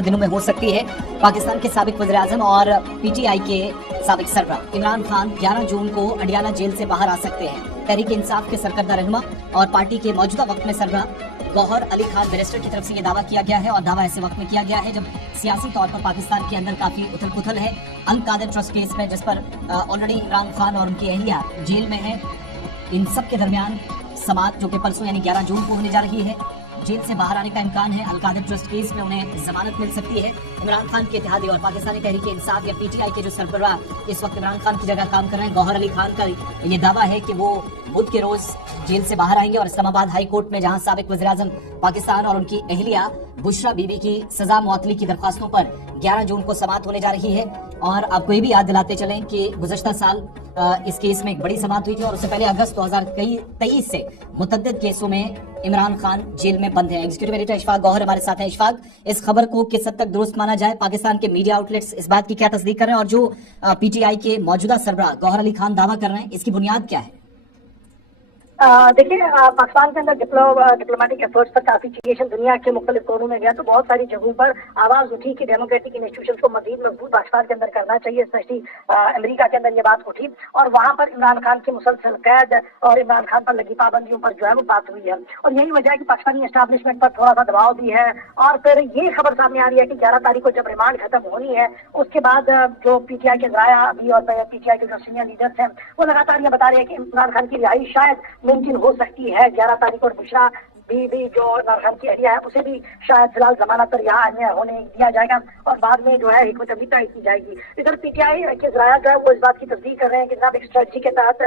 दिनों में हो सकती है। पाकिस्तान के सबक वजी अजम और पीटीआई के सबक सरबरा। इमरान खान 11 जून को अडियाला जेल से बाहर आ सकते हैं। तहरीक इंसाफ के सरकर्दा रहनुमा और पार्टी के मौजूदा वक्त में सरबरा गौहर अली खान बैरिस्टर की तरफ़ से ये दावा किया गया है और दावा ऐसे वक्त में किया गया है जब सियासी तौर पर पाकिस्तान के अंदर काफ़ी उथल पुथल है। अल कादर ट्रस्ट केस में जिस पर ऑलरेडी इमरान खान और उनकी अहलिया जेल में है। इन सब के दरमियान समाज जो कि परसों यानी 11 जून को होने जा रही है। जेल से बाहर आने का इम्कान है। अलकादर ट्रस्ट केस में उन्हें जमानत मिल सकती है। इमरान खान के इतिहादी और पाकिस्तानी तहरीक इंसाफ या पीटीआई के जो सरबराह इस वक्त इमरान खान की जगह काम कर रहे हैं, गौहर अली खान का ये दावा है कि वो बुध के रोज जेल से बाहर आएँगे और इस्लामाबाद हाई कोर्ट में जहाँ सबक वजी पाकिस्तान और उनकी अहलिया बुशरा बीबी की सजा मुअतली की दरखास्तों पर 11 जून को समाप्त होने जा रही है। और आपको ये भी याद दिलाते चलें कि गुजशत साल इस केस में एक बड़ी समाप्त हुई थी और उससे पहले अगस्त दो हज़ार तेईस से मुतद केसों में इमरान खान जेल में बंद है। एग्जीक्यूटिव एडिटर इशफाक गौहर हमारे साथ हैं। इशफाक, इस खबर को किस हद तक दुरुस्त माना जाए? पाकिस्तान के मीडिया आउटलेट्स इस बात की क्या तस्दीक कर रहे हैं? और जो पीटीआई के मौजूदा सरबराह गौहर अली खान दावा कर रहे हैं, इसकी बुनियाद क्या है? देखिए पाकिस्तान के अंदर डिप्लो, डिप्लोमेटिक एफर्ट्स पर काफ़ी चीज़ें दुनिया के मुख्तलिफ़ कोनों में गया तो बहुत सारी जगहों पर आवाज़ उठी कि डेमोक्रेटिक इंस्टीट्यूशन को मजीद मज़बूत पाकिस्तान के अंदर करना चाहिए स्पेशली अमेरिका के अंदर ये बात उठी। और वहाँ पर इमरान खान की मुसलसल कैद और इमरान खान पर लगी पाबंदियों पर जो है वो बात हुई है। और यही वजह है कि पाकिस्तानी एस्टेब्लिशमेंट पर थोड़ा सा दबाव भी है। और फिर ये खबर सामने आ रही है कि ग्यारह तारीख को जब रिमांड खत्म होनी है उसके बाद जो पीटीआई के जराया अभी और पीटीआई के जो सीनियर लीडर्स हैं वो लगातार ये बता रहे हैं कि इमरान खान की रिहाई शायद मुमकिन हो सकती है। ग्यारह तारीख और दूसरा भी भी जो नारखान की एरिया है, उसे भी शायद फ़िलहाल जमानत पर यहाँ होने दिया जाएगा और बाद में जो है हिकमत अमली तय की जाएगी। इधर पीटीआई के जराया जो है, वो इस बात की तस्दीक कर रहे हैं कि जनाब एक स्ट्रेटजी के तहत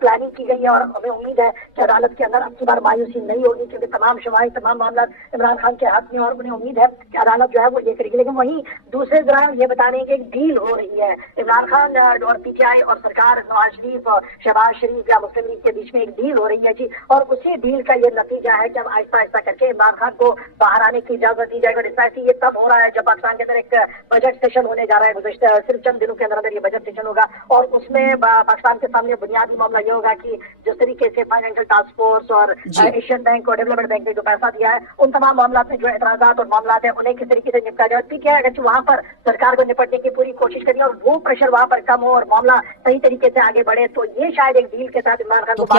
प्लानिंग की गई है और हमें उम्मीद है कि अदालत के अंदर अब की बार मायूसी नहीं होगी क्योंकि तमाम शवाई तमाम मामला इमरान खान के हाथ में और उन्हें उम्मीद है कि अदालत जो है वो ये करेगी। लेकिन वहीं दूसरे जरा ये बता रहे हैं कि एक डील हो रही है। इमरान खान और पीटीआई और सरकार, नवाज़ शरीफ और शहबाज शरीफ या मुस्लिम लीग के बीच में एक डील हो रही है जी, और उसी डील का ये नतीजा है कि आहिस्ता आहिस्ता करके इमरान खान को बाहर आने की इजाज़त दी जाएगी और ये तब हो रहा है जब पाकिस्तान के अंदर एक बजट सेशन होने जा रहा है गुजशत सिर्फ़ चंद दिनों के अंदर अंदर ये बजट सेशन होगा और उसमें पाकिस्तान के सामने बुनियादी मामला ये होगा कि जिस तरीके से फाइनेंशियल टास्क फोर्स और एशियन बैंक और डेवलपमेंट बैंक ने जो पैसा दिया है उन तमाम मामला में जो एतराजा और मामला है उन्हें किस तरीके से निपटा जाए? ठीक है अगर वहाँ पर सरकार को निपटने की पूरी कोशिश करिए और वो प्रेशर वहाँ पर कम हो और मामला सही तरीके से आगे बढ़े तो ये शायद एक डील के साथ इमरान खान तो को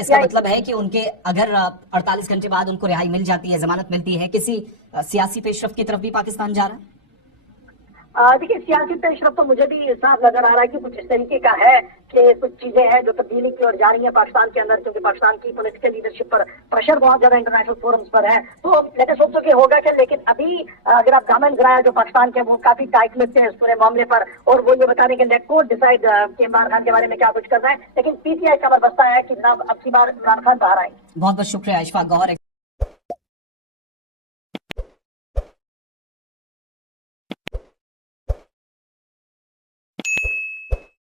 इसका मतलब है कि उनके अगर अड़तालीस घंटे बाद उनको रिहाई मिल जाती है, जमानत मिलती है। किसी सियासी पेशरफ की तरफ़ भी पाकिस्तान जा रहा है। देखिए, सियासी पेशरफ तो मुझे भी साफ़ नज़र आ रहा है कि कुछ इस तरीके का है कि कुछ चीज़ें हैं जो तब्दीली की ओर जा रही है पाकिस्तान के अंदर, क्योंकि पाकिस्तान की पॉलिटिकल लीडरशिप पर प्रेशर बहुत ज़्यादा इंटरनेशनल फोरम्स पर है। तो मैंने सोचो कि होगा क्या, लेकिन अभी अगर आप दामन गिराया जो पाकिस्तान के वो काफ़ी टाइट लिप्ट है इस पूरे मामले पर, और वो ये बता रहे हैं कि नेट कोर्ट डिसाइड इमरान खान के बारे में क्या कुछ कर रहा है। लेकिन पीटीआई का बस्ता है कि अब की बार इमरान खान बाहर आएँगे। बहुत बहुत शुक्रिया, इशफाक गौहर